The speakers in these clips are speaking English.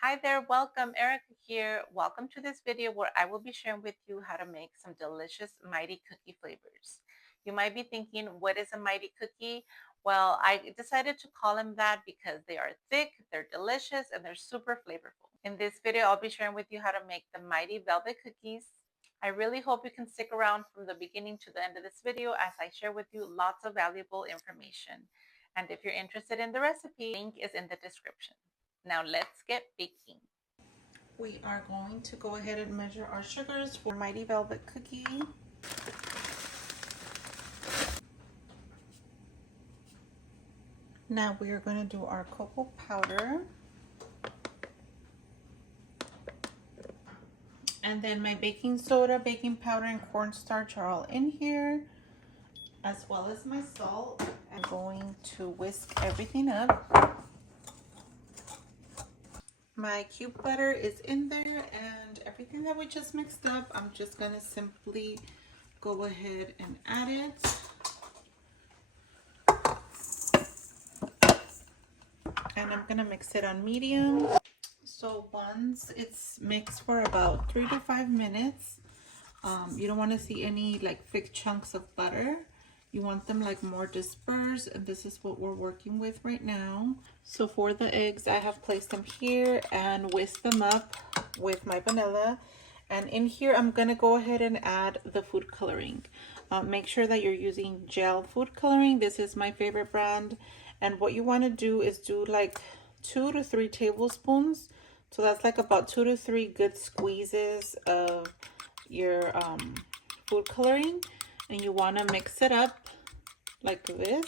Hi there, welcome. Erica here. Welcome to this video where I will be sharing with you how to make some delicious Mighty Cookie flavors. You might be thinking, what is a Mighty Cookie? Well, I decided to call them that because they are thick, they're delicious, and they're super flavorful. In this video, I'll be sharing with you how to make the Mighty Velvet Cookies. I really hope you can stick around from the beginning to the end of this video as I share with you lots of valuable information. And if you're interested in the recipe, link is in the description. Now let's get baking. We are going to go ahead and measure our sugars for Mighty Velvet Cookie. Now we are going to do our cocoa powder. And then my baking soda, baking powder, and cornstarch are all in here, as well as my salt. I'm going to whisk everything up. My cube butter is in there, and everything that we just mixed up, I'm just going to simply go ahead and add it. And I'm gonna mix it on medium. So once it's mixed for about 3 to 5 minutes, you don't want to see any like thick chunks of butter. You want them like more dispersed, and this is what we're working with right now. So for the eggs, I have placed them here and whisked them up with my vanilla. And in here, I'm gonna go ahead and add the food coloring. Make sure that you're using gel food coloring. This is my favorite brand. And what you want to do is do like 2 to 3 tablespoons. So that's like about 2 to 3 good squeezes of your food coloring. And you want to mix it up like this.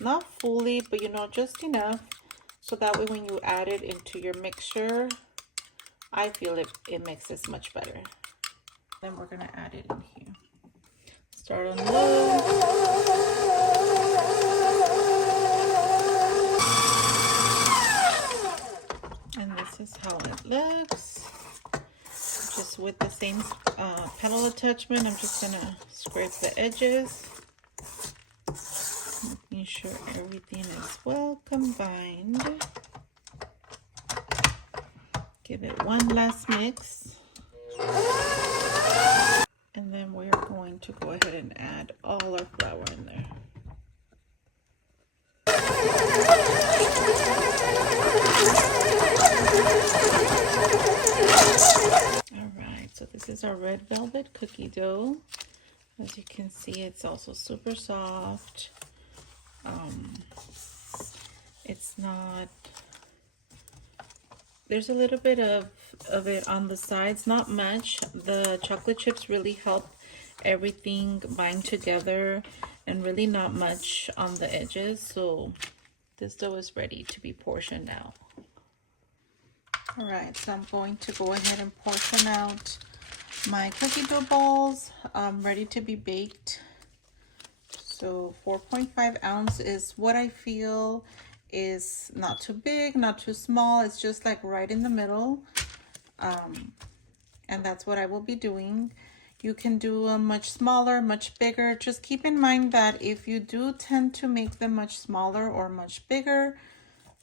Not fully, but you know, just enough. So that way when you add it into your mixture, I feel it mixes much better. Then we're going to add it in here. Start on low. And this is how it looks. Just with the same petal attachment, I'm just gonna scrape the edges, making sure everything is well combined. Give it one last mix. And then we're going to go ahead and add all our flour in there. Alright, so this is our red velvet cookie dough. As you can see, it's also super soft. It's not, there's a little bit of it on the sides, not much. The chocolate chips really help everything bind together, and really not much on the edges. So this dough is ready to be portioned out. All right, so I'm going to go ahead and portion out my cookie dough balls, ready to be baked. So 4.5 ounce is what I feel is not too big, not too small. It's just like right in the middle. And that's what I will be doing. You can do a much smaller, much bigger. Just keep in mind that if you do tend to make them much smaller or much bigger,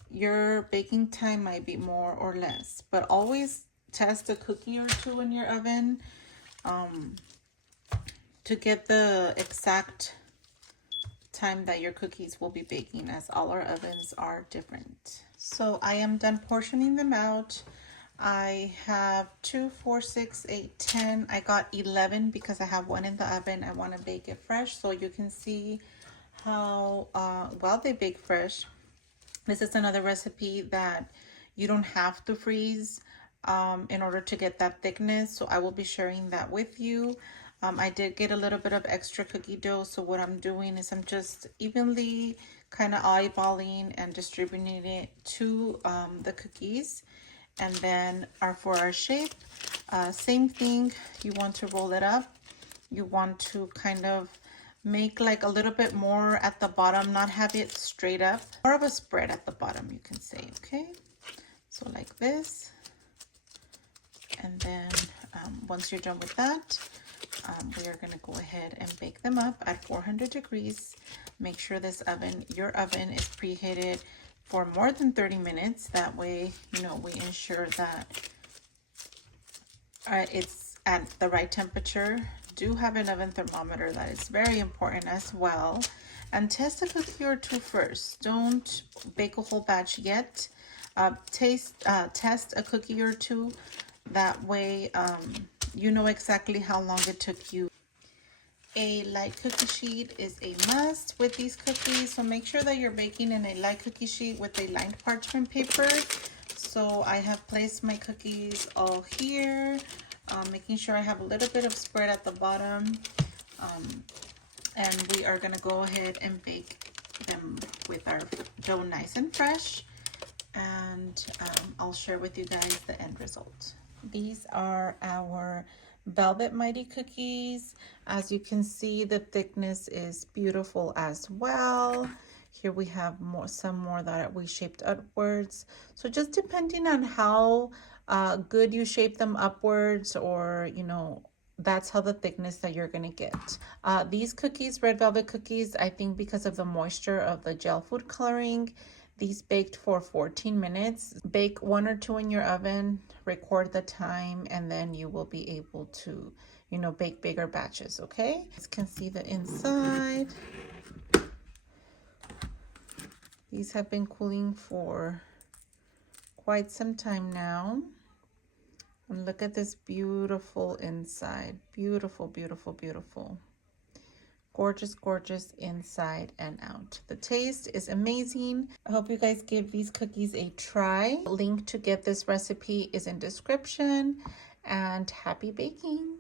your baking time might be more or less. But always test a cookie or two in your oven to get the exact time that your cookies will be baking, as all our ovens are different. So I am done portioning them out. I have 2, 4, 6, 8, 10. I got 11 because I have one in the oven. I want to bake it fresh so you can see how well they bake fresh. This is another recipe that you don't have to freeze in order to get that thickness. So I will be sharing that with you. I did get a little bit of extra cookie dough. So what I'm doing is I'm just evenly kind of eyeballing and distributing it to the cookies. And then for our shape, same thing. You want to roll it up. You want to kind of make like a little bit more at the bottom, not have it straight up, more of a spread at the bottom, you can say. Okay, so like this. And then once you're done with that, we are going to go ahead and bake them up at 400 degrees. Make sure this oven, your oven, is preheated for more than 30 minutes. That way, you know, we ensure that it's at the right temperature. Do have an oven thermometer, that is very important as well. And test a cookie or two first. Don't bake a whole batch yet. Test a cookie or two. That way, you know exactly how long it took you. A light cookie sheet is a must with these cookies. So make sure that you're baking in a light cookie sheet with a lined parchment paper. So I have placed my cookies all here, making sure I have a little bit of spread at the bottom. And we are gonna go ahead and bake them with our dough nice and fresh. And I'll share with you guys the end result. These are our Velvet Mighty cookies. As you can see, the thickness is beautiful as well. Here we have some more that we shaped upwards. So just depending on how good you shape them upwards, or you know, that's how the thickness that you're gonna get. These cookies, red velvet cookies, I think because of the moisture of the gel food coloring, these baked for 14 minutes. Bake 1 or 2 in your oven, record the time, and then you will be able to, you know, bake bigger batches, okay? You can see the inside. These have been cooling for quite some time now. And look at this beautiful inside. Beautiful, beautiful, beautiful. Gorgeous, gorgeous inside and out. The taste is amazing. I hope you guys give these cookies a try. Link to get this recipe is in description. And happy baking.